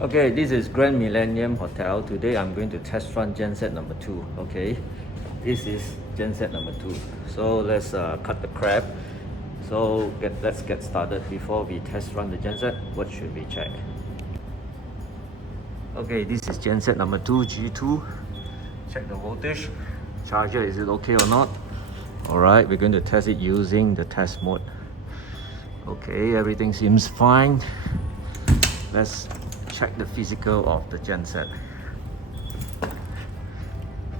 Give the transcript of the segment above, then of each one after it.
Okay, this is Grand Millennium Hotel. Today I'm going to test run genset number 2. Okay, this is genset number 2. So let's cut the crap. So let's get started. Before we test run the genset, what should we check? Okay, this is genset number 2, G2. Check the voltage. Charger, is it okay or not? Alright, we're going to test it using the test mode. Okay, everything seems fine. Let's check the physical of the genset.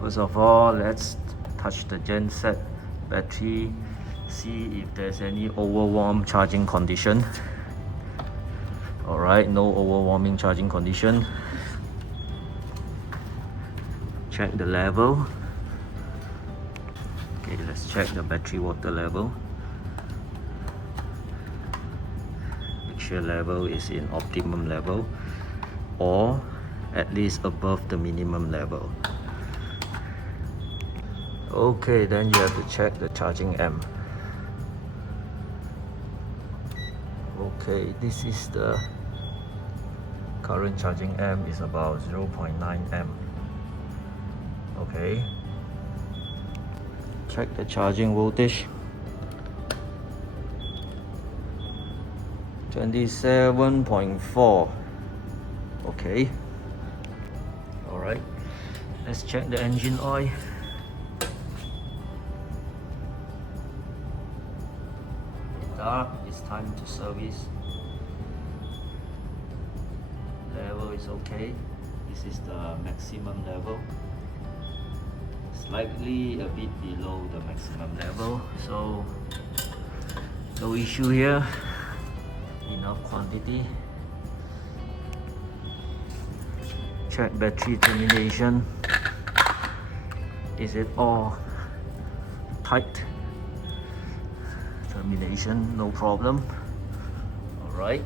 First of all, let's touch the genset battery, see if there's any overwarm charging condition. Alright, no overwarming charging condition. Check the level. Okay, let's check the battery water level. Make sure level is in optimum level or at least above the minimum level. Okay, then you have to check the charging amp. Okay, this is the current charging amp is about 0.9 amp. Okay, check the charging voltage. 27.4. Okay, all right, let's check the engine oil. Dark, it's time to service. Level is okay. This is the maximum level, slightly a bit below the maximum level, so no issue here. Enough quantity. Check battery termination. Is it all tight? Termination, no problem. All right.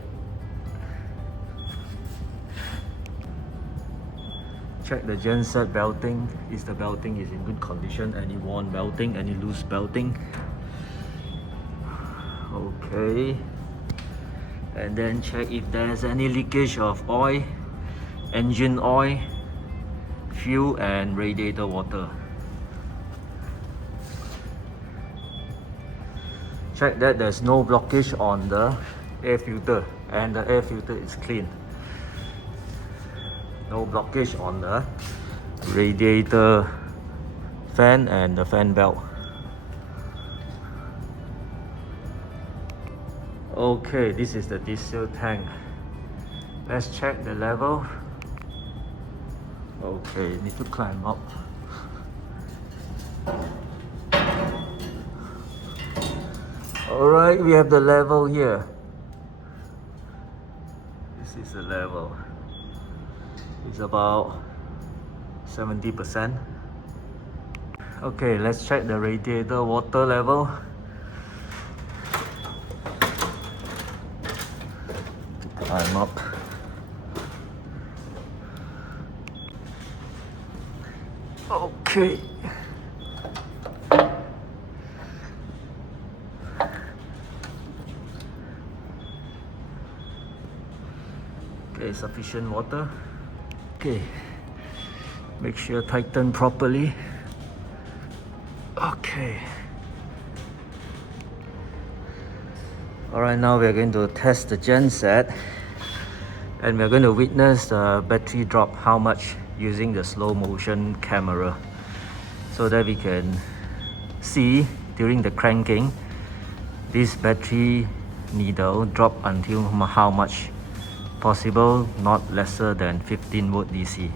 Check the genset belting. Is the belting is in good condition? Any worn belting? Any loose belting? Okay. And then check if there's any leakage of oil, engine oil, fuel and radiator water. Check that there's no blockage on the air filter and the air filter is clean. No blockage on the radiator fan and the fan belt. Okay, this is the diesel tank. Let's check the level. Okay, need to climb up. Alright, we have the level here. This is the level. It's about 70%. Okay, let's check the radiator water level. Climb up. Okay. Okay, sufficient water. Okay, make sure tighten properly. Okay. Alright, now we're going to test the genset and we're going to witness the battery drop, how much, using the slow motion camera, so that we can see during the cranking this battery needle drop until how much possible, not lesser than 15 volt DC.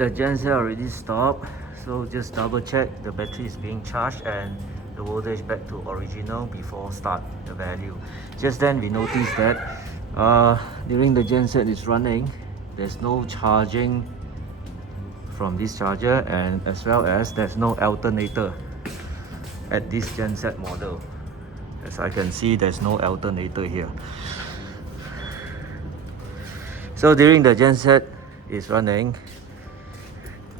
the genset already stopped, so just double check the battery is being charged and the voltage back to original before start the value. Just then we noticed that during the genset is running, there's no charging from this charger, and as well as there's no alternator at this genset model. As I can see, there's no alternator here. So during the genset is running,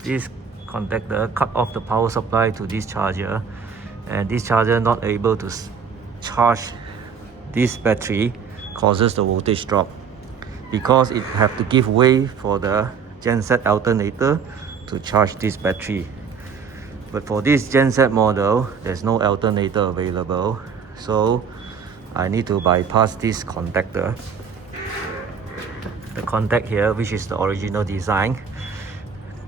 this contactor cut off the power supply to this charger, and this charger not able to charge this battery, causes the voltage drop because it have to give way for the genset alternator to charge this battery. But for this genset model, there's no alternator available, so I need to bypass this contactor. The contact here, which is the original design,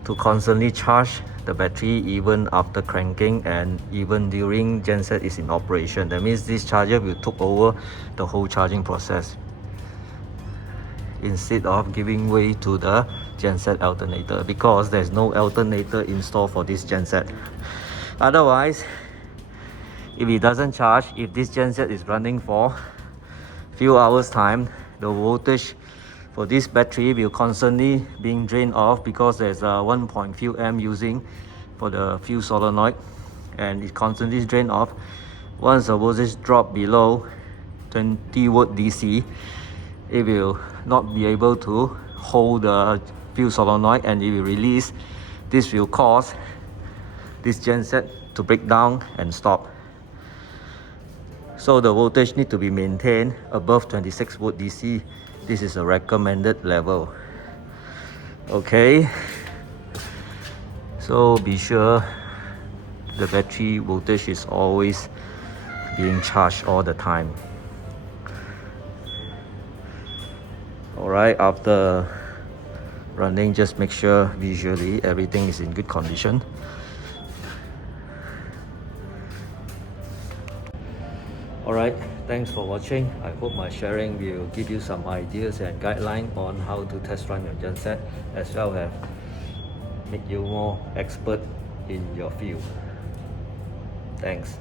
to constantly charge the battery even after cranking and even during genset is in operation. That means this charger will take over the whole charging process instead of giving way to the genset alternator, because there's no alternator installed for this genset. Otherwise, if it doesn't charge, if this genset is running for few hours time, the voltage for this battery will constantly being drained off, because there's a 1 few amp using for the fuel solenoid, and it constantly drain off. Once the voltage drop below 20 volt DC, it will not be able to hold the fuel solenoid and it will release. This will cause this genset to break down and stop. So the voltage need to be maintained above 26 volt DC. This is a recommended level. Okay, so be sure the battery voltage is always being charged all the time. Alright, after running, just make sure visually everything is in good condition. Alright, thanks for watching. I hope my sharing will give you some ideas and guidelines on how to test run your genset, as well as make you more expert in your field. Thanks.